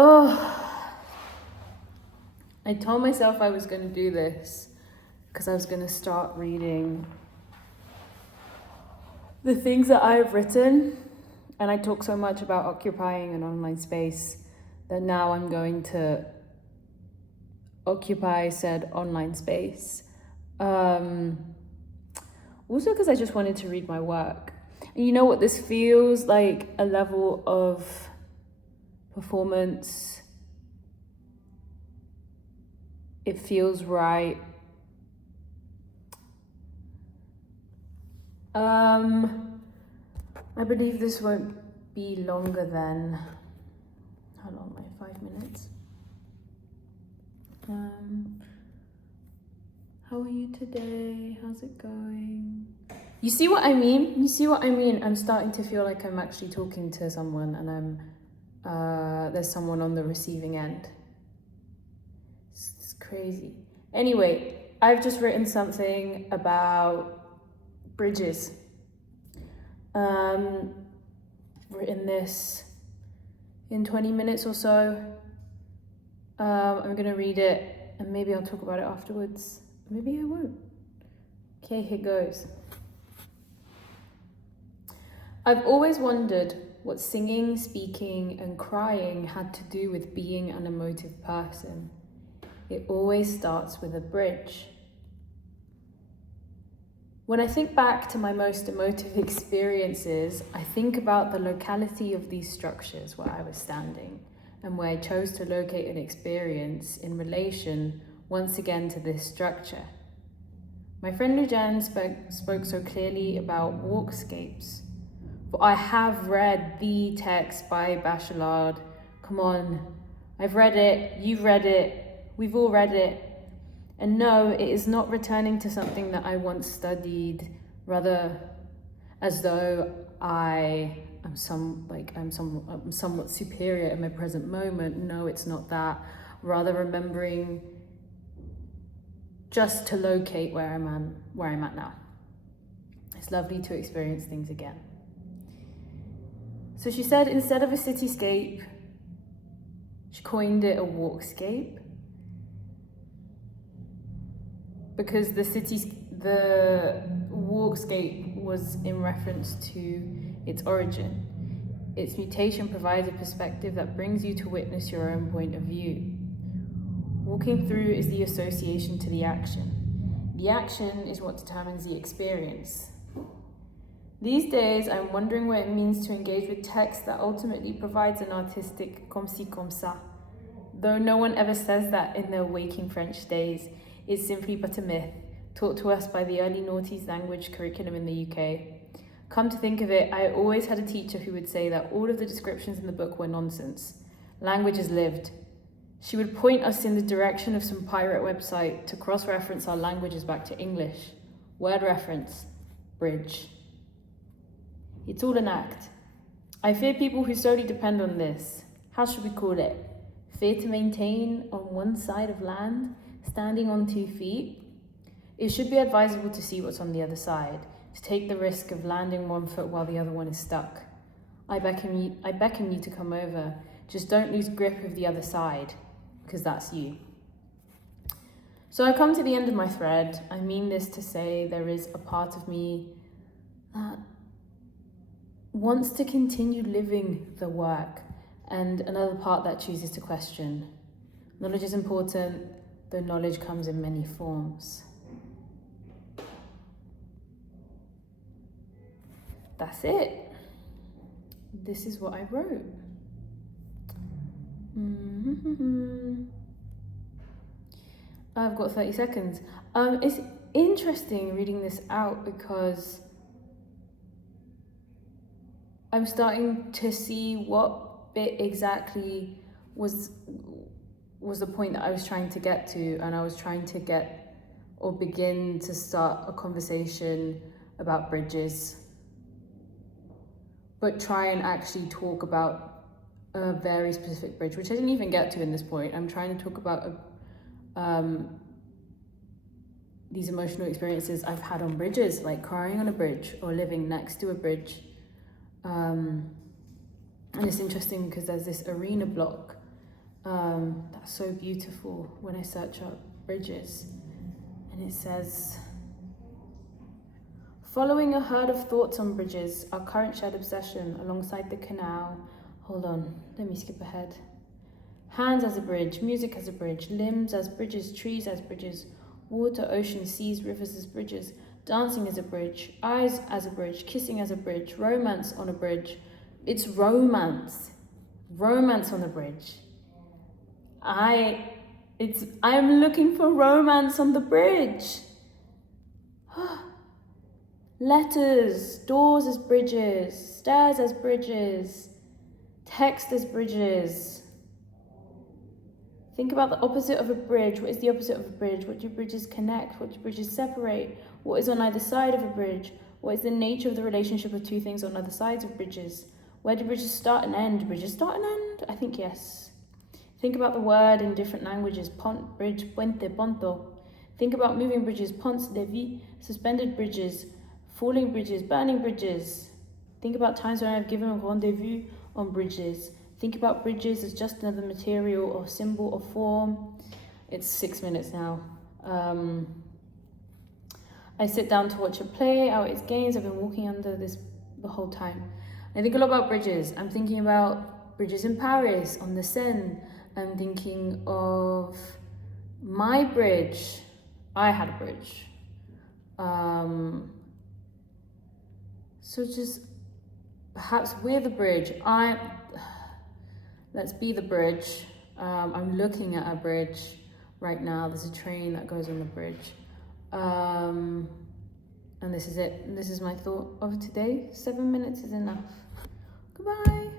Oh, I told myself I was going to do this because I was going to start reading the things that I've written. And I talk so much about occupying an online space that now I'm going to occupy said online space. Also because I just wanted to read my work. And you know what this feels like? A level of performance. It feels right. I believe this won't be longer than, how long am I, 5 minutes? How are you today? How's it going? You see what I mean? I'm starting to feel like I'm actually talking to someone and there's someone on the receiving end. It's crazy. Anyway, I've just written something about bridges. Written this in 20 minutes or so. I'm gonna read it and maybe I'll talk about it afterwards. Maybe I won't. Okay, here goes. I've always wondered what singing, speaking, and crying had to do with being an emotive person. It always starts with a bridge. When I think back to my most emotive experiences, I think about the locality of these structures where I was standing and where I chose to locate an experience in relation once again to this structure. My friend Lujan spoke so clearly about walkscapes. For I have read the text by Bachelard. Come on, I've read it, you've read it, we've all read it. And no, it is not returning to something that I once studied, rather as though I am somewhat superior in my present moment. No, it's not that. Rather remembering just to locate where I'm at now. It's lovely to experience things again. So she said instead of a cityscape, she coined it a walkscape. Because the walkscape was in reference to its origin. Its mutation provides a perspective that brings you to witness your own point of view. Walking through is the association to the action. The action is what determines the experience. These days, I'm wondering what it means to engage with text that ultimately provides an artistic comme ci comme ça. Though no one ever says that in their waking French days, it's simply but a myth, taught to us by the early noughties language curriculum in the UK. Come to think of it, I always had a teacher who would say that all of the descriptions in the book were nonsense. Language is lived. She would point us in the direction of some pirate website to cross-reference our languages back to English. Word reference, bridge. It's all an act. I fear people who solely depend on this. How should we call it? Fear to maintain on one side of land? Standing on 2 feet? It should be advisable to see what's on the other side, to take the risk of landing 1 foot while the other one is stuck. I beckon you to come over. Just don't lose grip of the other side, because that's you. So I've come to the end of my thread. I mean this to say there is a part of me that wants to continue living the work, and another part that chooses to question. Knowledge is important, though knowledge comes in many forms. That's it. This is what I wrote. I've got 30 seconds. It's interesting reading this out because I'm starting to see what bit exactly was the point that I was trying to get to, and I was trying to begin to start a conversation about bridges, but try and actually talk about a very specific bridge, which I didn't even get to in this point. I'm trying to talk about these emotional experiences I've had on bridges, like crying on a bridge or living next to a bridge. And it's interesting because there's this arena block That's so beautiful when I search up bridges. And it says, following a herd of thoughts on bridges, our current shared obsession alongside the canal. Hold on, let me skip ahead. Hands as a bridge, music as a bridge, limbs as bridges, trees as bridges, water, ocean, seas, rivers as bridges, dancing as a bridge, eyes as a bridge, kissing as a bridge, romance on a bridge. It's romance. Romance on the bridge. I'm looking for romance on the bridge. Letters, doors as bridges, stairs as bridges, text as bridges. Think about the opposite of a bridge. What is the opposite of a bridge? What do bridges connect? What do bridges separate? What is on either side of a bridge? What is the nature of the relationship of two things on other sides of bridges? Where do bridges start and end? Bridges start and end? I think yes. Think about the word in different languages. Pont, bridge, puente, ponto. Think about moving bridges, ponts, levis, suspended bridges, falling bridges, burning bridges. Think about times when I've given a rendezvous on bridges. Think about bridges as just another material or symbol or form. It's 6 minutes now. I sit down to watch it play out its games. I've been walking under this the whole time. I think a lot about bridges. I'm thinking about bridges in Paris, on the Seine. I'm thinking of my bridge. I had a bridge. So just perhaps we're the bridge. Let's be the bridge. I'm looking at a bridge right now. There's a train that goes on the bridge. And this is it. This is my thought of today. 7 minutes is enough. Goodbye.